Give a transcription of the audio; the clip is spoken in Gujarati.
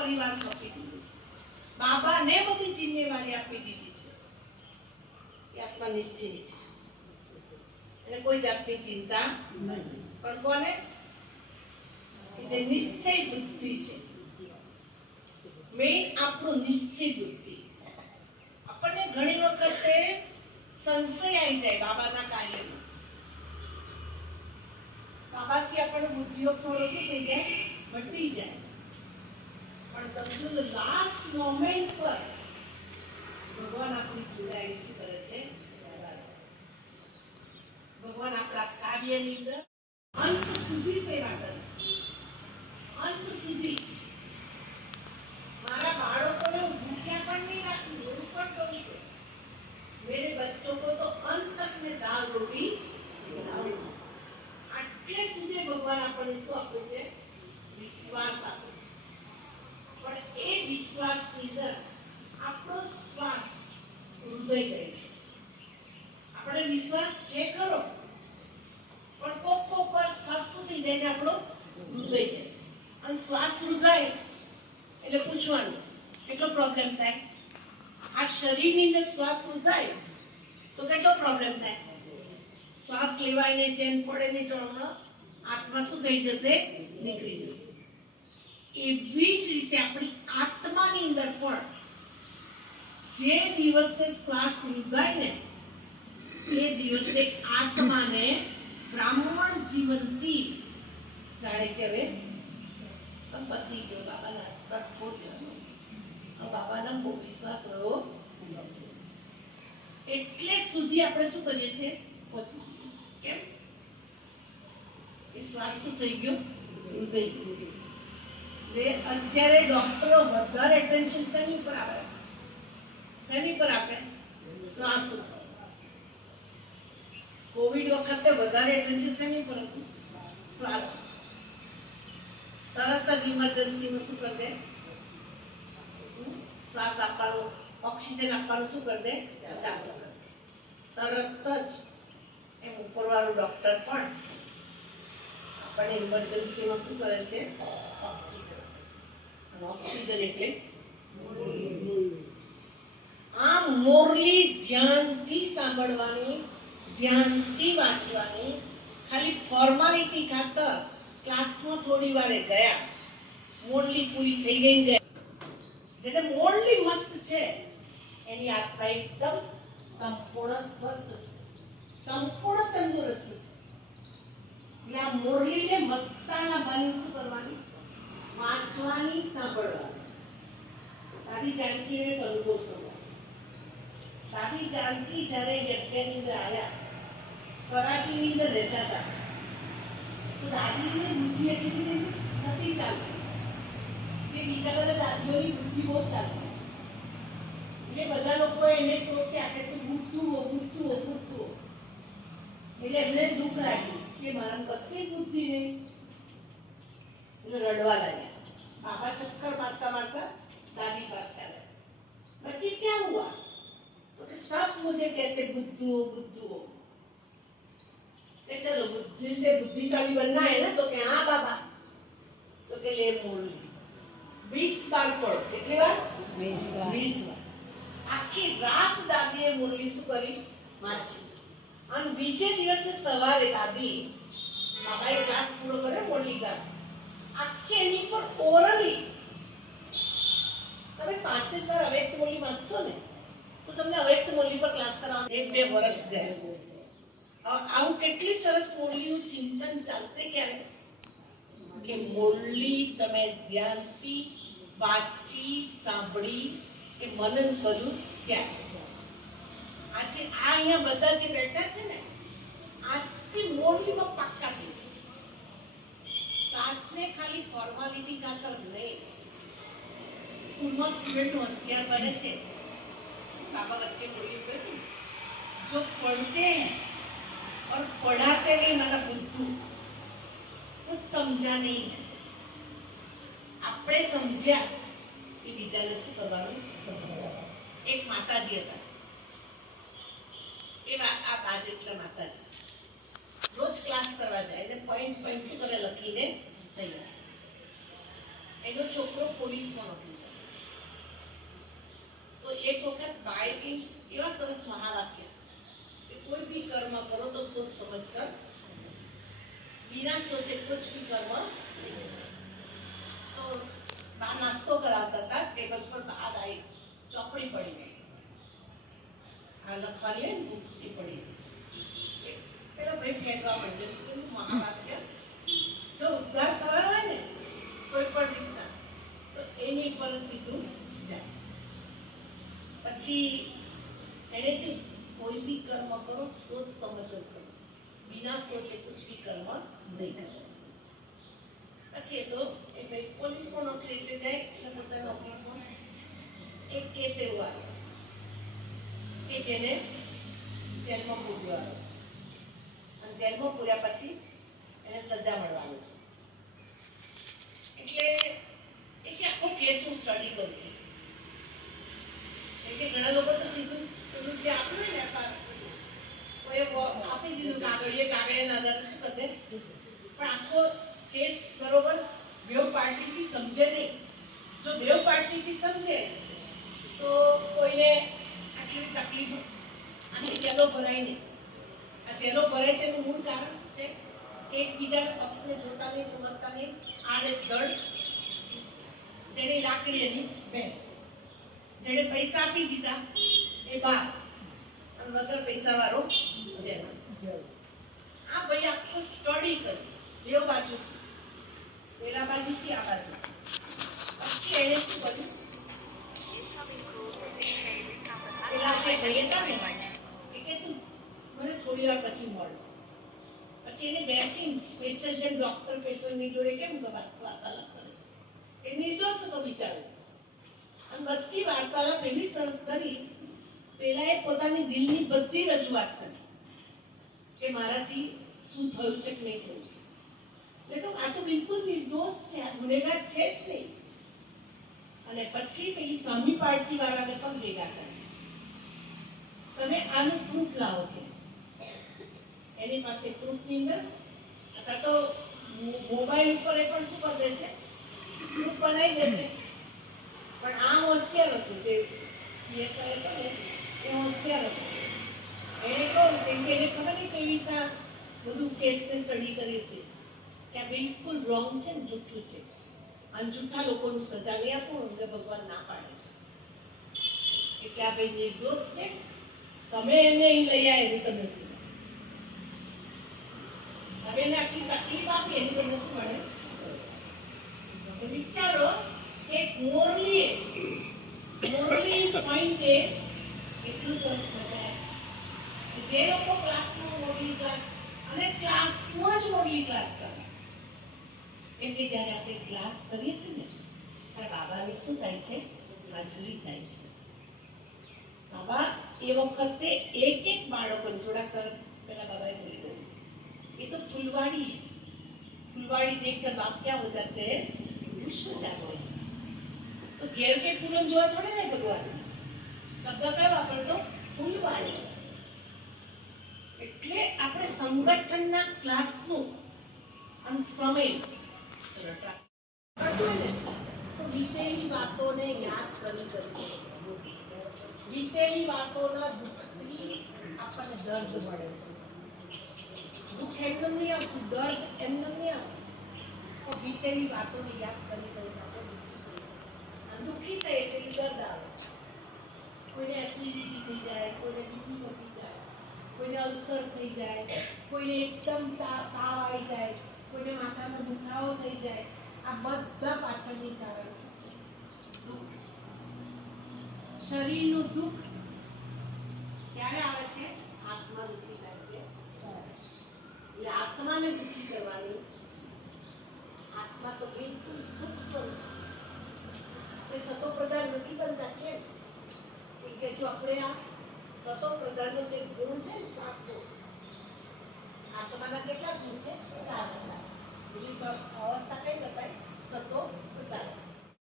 પરિવાર સોંપી દીધું છે, બાબાને બધી જિમ્મેવારી આપી દીધી છે, એ આત્મનિશ્ચય છે, એને કોઈ જાતની ચિંતા નહીં. પણ કોને? જે નિશ્ચય બુદ્ધિ છે, મેઇન આપણું નિશ્ચય બુદ્ધિ. આપણને ઘણી વખતે સંશય આવી જાય બાબાના કાર્યમાં. બાબાથી આપણને બુદ્ધિઓ થોડો શું થઈ જાય, મટી જાય. પણ તમને લાસ્ટ મોમેન્ટ પર ભગવાન આપણી જોડાઈ શું કરે છે? ભગવાન આપણા કાર્યની અંદર અંત સુધી સેવા કરે, અંત સુધી. મારા બાળકોને હું ભૂખ્યા પણ નહીં રાખું, એવું પણ કહું છું, મેરે બચ્ચો को तो अंत तक में दाल रोटी खिलाऊं. આટલે સુધી ભગવાન આપણને શું આપે છે? વિશ્વાસ આપે છે. પણ એ વિશ્વાસની અંદર આપણો શ્વાસ હૃદય જાય છે. આપણે વિશ્વાસ છે ખરો, પણ કોક વાર શ્વાસ સુધી જાય છે, આપણો હૃદય જાય. અને શ્વાસ હૃદય એટલે પૂછવાનું કેટલો પ્રોબ્લેમ થાય? આ શરીરની અંદર શ્વાસ થાય તો કેટલો પ્રોબ્લેમ થાય? શ્વાસ લેવાય ને ચેન પડે ને હમણાં આત્મા શું થઈ જશે? નીકળી જશે. એવી જ રીતે આપણી આત્માની અંદર પણ જે દિવસે શ્વાસ લીધાય ને એ દિવસે આત્માને બ્રાહ્મણ જીવનથી જાણે કે હવે પતી ગયો, બાબાના છોડ દેવાનો, બાબાના બહુ વિશ્વાસ રહ્યો નથી. એટલે સુધી આપણે શું કરીએ છીએ? પહોંચી જઈએ છીએ. કેમ? વિશ્વાસ શું થઈ ગયો? હૃદય. અત્યારે ડોક્ટરો વધારે એટેન્શન શેની પર આપે? શેની પર આપે? શ્વાસ ઉપર. કોવિડ વખતે વધારે એટેન્શન શેની પર હતું? શ્વાસ. તરત જ ઇમરજન્સીમાં શું કરી દે? શ્વાસ આપવાનું, ઓક્સિજન આપવાનું શું કરી દે? ચાલુ. તરત જ એમ ઉપરવાળું ડોક્ટર પણ આપણને ઇમરજન્સીમાં શું કરે છે? ઓક્સિજન. ઓક્સિજન એટલે આ મોરલી ધ્યાનથી સાંભળવાની, ધ્યાનથી વાંચવાની, ખાલી ફોર્માલિટી ખાતર ક્લાસમાં થોડી વારે ગયા, મોરલી પૂરી થઈ ગઈ ગયા. જેને મોરલી મસ્ત છે એની આત્મા એકદમ સંપૂર્ણ સ્વસ્થ છે, સંપૂર્ણ તંદુરસ્ત છે. એટલે આ મોરલીને મસ્તાના બની શું કરવાની? વાંચવાની, સાંભળવાની. સાદી જાનકી એને અનુભવ સંભળાય. સાદી જાનકી જ્યારે યજ્ઞની અંદર આવ્યા, કરાચીની અંદર રહેતા હતા, તો દાદીને બુદ્ધિ એટલી નથી ચાલતી. જે બીજા બધા દાદીઓની બુદ્ધિ બહુ ચાલતી. એટલે બધા લોકો એને કહ્યું કે આ તું બુદ્ધું હો, બુદ્ધું હો, બુદ્ધું હો. એટલે એમને દુઃખ લાગ્યું કે મારા કશી બુદ્ધિ નહીં. એટલે રડવા લાગ્યા. બાબા ચક્કર મારતા મારતા दादी पास आया. बच्ची क्या हुआ? तो सब मुझे कहते बुद्धू हो, बुद्धू हो. कि चलो बुद्धि से बुद्धिशाली बनना है ना, तो कि हाँ बाबा. तो कि ले मोरली 20 बार पढ़ो. कितनी बार? 20 बार. આખી રાત દાદીએ મોરલી શું કરી? વાંચી. અને બીજે દિવસે સવારે દાદી બાબાએ ક્લાસ પૂરો કર્યો, મોરલી ક્લાસ. આખી એની પર ઓરલી તમે 5 વાર અવ્યક્ત મોરલી વાંચશો ને તો તમને અવ્યક્ત મોરલી પર ક્લાસ કરાવવાનો 1-2 વર્ષ જાય. આવું કેટલી સરસ મોરલીનું ચિંતન ચાલશે ક્યારે કે મોરલી તમે ધ્યાનથી વાંચી, સાંભળી કે મનન કર્યું ત્યારે. આજે આ અહીંયા બધા જે બેઠા છે ને આજથી મોરલીમાં પાક્કા થઈ જાય. ક્લાસને ખાલી ફોર્માલિટી ખાતર નહીં. स्कूल स्टूडेंट होशियार बने थे, पापा बच्चे बोली जो पढ़ते हैं और पढ़ाते नहीं मतलब बुद्धू कुछ समझा नहीं है. આપણે સમજ્યા કે બીજાને શું કરવાનું. એક માતાજી હતા, એ આ બાજ એટલે માતાજી રોજ ક્લાસ કરવા જાય ને પોઈન્ટ પોઈન્ટ શું કરે લખીને તૈયાર. એનો છોકરો પોલીસમાં નોકરી કરે. તો એક વખત બાળકી એવા સરસ મહાવાક્ય કે કોઈ ભી કર્મ કરો તો સોચ સમજ કર, बिना सोचे कुछ भी कर्म नहीं. तो बा नाश्तो कराता था, टेबल पर बाहर आई ચોપડી પડી ગઈ, આ લખવાની બુક પડી ગઈ. પેલો ભાઈ કહેવા માંડ્યો કે મહાવાક્ય જો ઉદ્ધાર થવાનો હોય ને કોઈ પણ રીતના તો એની પર સીધું જાય. પછી એને જો કોઈ બી કર્મ કરો સોચ સમજ કરો, बिना सोचे कुछ भी कर्म नहीं करो. પછી એ તો એ ભાઈ પોલીસમાં નોકરી એટલે જાય એટલે પોતાના ઓફિસમાં એક કેસ એવો આવ્યો કે જેને જેલમાં પૂર્યો આવ્યો અને જેલમાં પૂર્યા પછી એને સજા મળવાની. એટલે એ આખો કેસનું સ્ટડી કર્યું. એટલે ઘણા લોકો તો સીધું જે આપ્યું હોય ને આપી દીધું કાગળિયા આધારે શું કરે, પણ આખો કેસ બરોબર બેવ પાર્ટીથી સમજે નહીં. જો બેવ પાર્ટીથી સમજે તો કોઈને આટલી તકલીફ આની જેલો ભરાય નહીં. આ જેલો ભરાય છે એનું મૂળ કારણ શું છે? એકબીજાના પક્ષને જોતા નહીં, સમજતા નહીં, આને દળ, જેની લાકડી એની ભેંસ, જેને પૈસા આપી દીધા એ બાર અને વગર પૈસા વાળો જેલ. આ ભાઈ આખું સ્ટડી કર્યું બે બાજુ, પેલા બાજુથી આ બાજુ. પછી એને શું કર્યું, પેલા જે ભાઈ હતા ને એ કે તું મને થોડી વાર પછી મળ. પછી એને બેસી સ્પેશિયલ જેમ ડોક્ટર પેશન્ટની જોડે કેમ વાર્તાલાપ કરે, એ નિર્દોષ હતો બિચારો. અને બધી વાર્તાલાપ એવી સરસ કરી, પેલા એ પોતાની દિલની બધી રજૂઆત કરી કે મારાથી શું થયું છે કે નહીં થયું. બેટો આ તો બિલકુલ નિર્દોષ છે, આ ગુનેગાર છે જ નહીં. અને પછી પેલી સામી પાર્ટી વાળાને પણ ભેગા કરી, તમે આનું પ્રૂફ લાવો કે એની પાસે પ્રૂફની અંદર અથવા તો મોબાઈલ ઉપર એ પણ શું કરે છે, પ્રૂફ બનાવી દે છે. પણ આ હોશિયાર હતું, જે પીએસઆઈ હતો ને એ હોશિયાર હતો. એને કહું કેમ કે એને ખબર નહીં કેવી રીતના બધું કેસને સ્ટડી કરી છે કે આ બિલકુલ રોંગ છે ને જૂઠું છે, અને જૂઠા લોકોનું સજા નહીં આપવું એટલે ભગવાન ના પાડે છે. એટલે આ ભાઈ નિર્દોષ છે, તમે એને અહીં લઈ આવ્યા તમે હવે એને આટલી તકલીફ આપી એની તમને શું મળે? વિચારો કે મોરલી પોઈન્ટે એટલું સરસ મજા જે લોકો ક્લાસમાં મોરલી ક્લાસ અને ક્લાસમાં જ મોરલી ક્લાસ કરે. કેમ કે જ્યારે આપણે ક્લાસ કરીએ છીએ ને ત્યારે બાબાને શું થાય છે? હાજરી થાય છે. બાબા એ વખતે એક એક બાળકો થોડાક પેલા બાબાએ બોલી ગયું ये तो फुलवाड़ी देखकर बाप क्या हो जाते हैं? खुश हो जाते हैं. तो घेर के फूलों जो थोड़े ना भगवान शब्द क्या वापरतो? फुलवाड़ी. એટલે આપણે સંગઠનના ક્લાસનું અને સમય તો બીતેલી વાતોને યાદ કરી બીતેલી વાતોના દુઃખથી આપણને દર્દ મળે છે. દુઃખ એમને નહીં આવતું, દર્દ એમને નહીં આવતું, તો બીતેલી વાતોને યાદ કરી દુઃખી થાય છે, દર્દ આવે. કોઈને એસિડિટી થઈ જાય, કોઈને બીપી વધી જાય, કોઈને અલ્સર થઈ જાય, કોઈને એકદમ તાવ આવી જાય, કોઈને માથાનો દુખાવો થઈ જાય. આ બધા પાછળની કારણ છે દુઃખ. શરીરનું દુઃખ ક્યારે આવે છે? આત્મા દુઃખી થાય છે. એટલે આત્માને દુઃખી કરવાની. આત્મા તો બિલકુલ સૂક્ષ્મ છે, એ સતો પ્રધાન નથી બનતા. કેમ કે જો આપણે આ સતો પ્રધાનનો જે ગુણ છે ને 7 ગુણ, આત્માના કેટલા ગુણ છે? 4 હતા. બીજી અવસ્થા કઈ બતાય? સતો પ્રધાન.